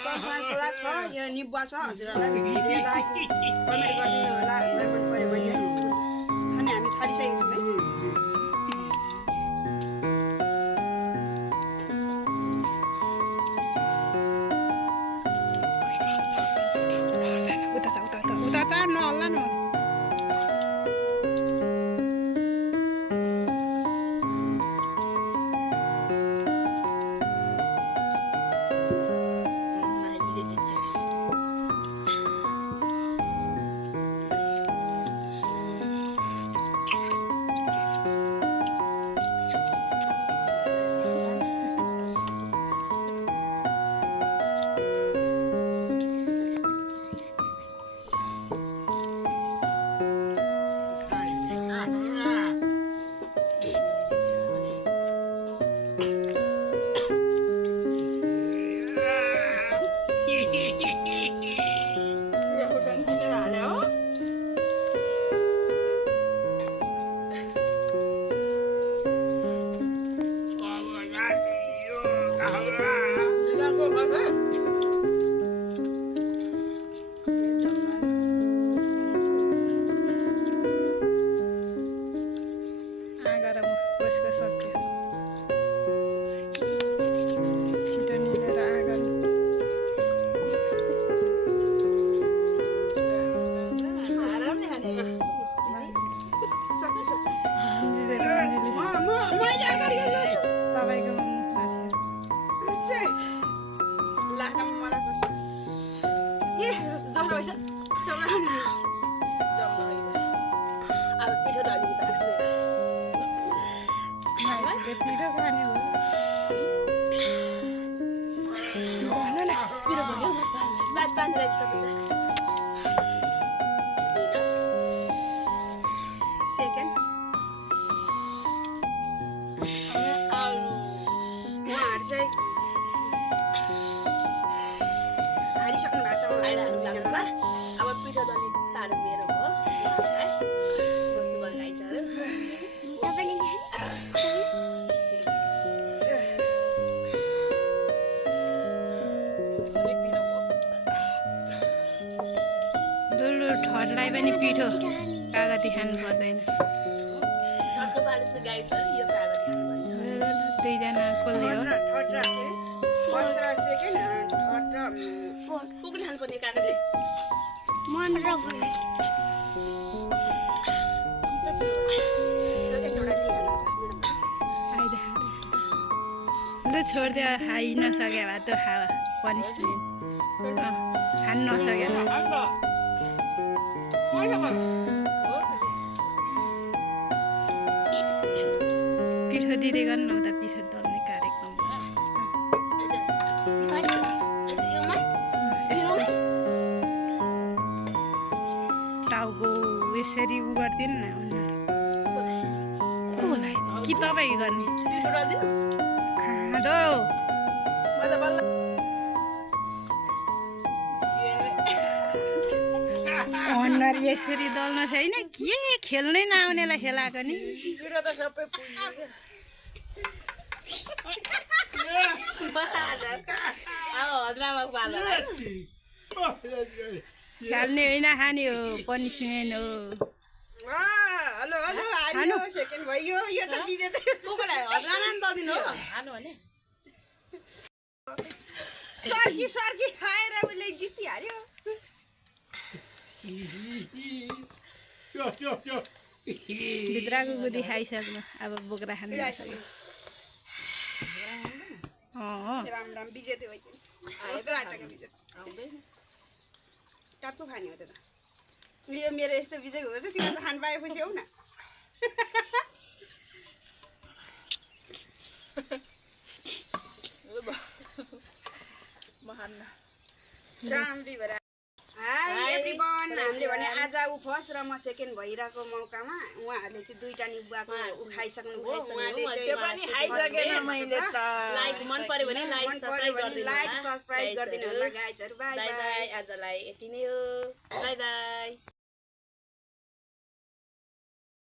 सोला छ यो निब्बा छ हजुरहरुलाई भिडियोलाई कमेन्ट गरिदिनु होला मन पर्यो भने अनि हामी थालिसकेको छौं है उता नहल्ला न Second. हारिसक्नु भएको छ अब पिठो दल्ने तारो मेरो हो कस्तो भयो गाइसहरु लुलु ठडलाई पनि पिठो कागती खानु पर्दैन ठड्को पारेछ गाइसहरु यो कागती खानु पर्छ दुईजना कोले हो थर्ड र फर्स्ट र सेकेन्ड थर्ड र फोर्थ कुकुर खानु पर्ने कागती मन र लु छोडिदियो खाइ नसके भए त खावा पनिसमेन्ट खानु नसके पिठो दिँदै गर्नु न उता पिठो दल्ने कार्यक्रम टाउको यसरी उ गरिदिनु न कसलाई कि तपाईँ गर्ने खाँदो अनुहार यसरी दल्न छैन के खेल्नै नआउनेलाई खेलाएको नि खेल्ने होइन खाने हो पनिसमेन्ट हो हेलो हेलो आइयो सेकेन्ड भयो यो त बिजेता कोकोलाई हजारन ददिनु हो हानु भने सर्की खाएर उले जिति हार्यो भित्रको गुदी खाइसक्नु अब बोक्रा खानु नसक्यो राम राम बिजेते होइ आउँदै आटाको बिजेत आउँदैन टाप्पो खाने हो त यो मेरो यस्तो बिजेको हो चाहिँ तिमीले खान पाएपछि आउ न राम्री भएर हाई एभ्रीवन हामीले भने आज उ फर्स्ट र म सेकेन्ड भइरहेको मौकामा उहाँहरूले चाहिँ दुईटा निब्बाको उ खाइसक्नु भयो उहाँले चाहिँ पनि खाइसकेन मैले त लाइक मन पर्यो भने लाइक सब्स्क्राइब गरिदिनु होला गाइजहरु बाइ बाइ आजलाई यति नै हो बाइ बाइ